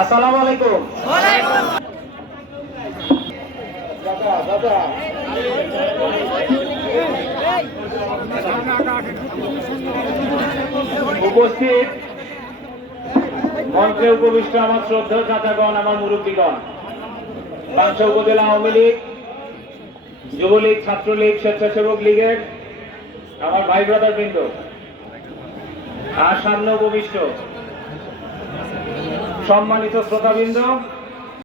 আসসালামু আলাইকুম। উপস্থিত মঞ্চে উপবিষ্ট আমার শ্রদ্ধেয় চাচাগণ, আমার মুরব্বীগণ, পাংশা উপজেলা আওয়ামী লীগ, যুবলীগ, ছাত্রলীগ, স্বেচ্ছাসেবক লীগের আমার ভাই ব্রাদার বৃন্দ, আর সামনে উপবিষ্ট সম্মানিত শ্রোতাবৃন্দ,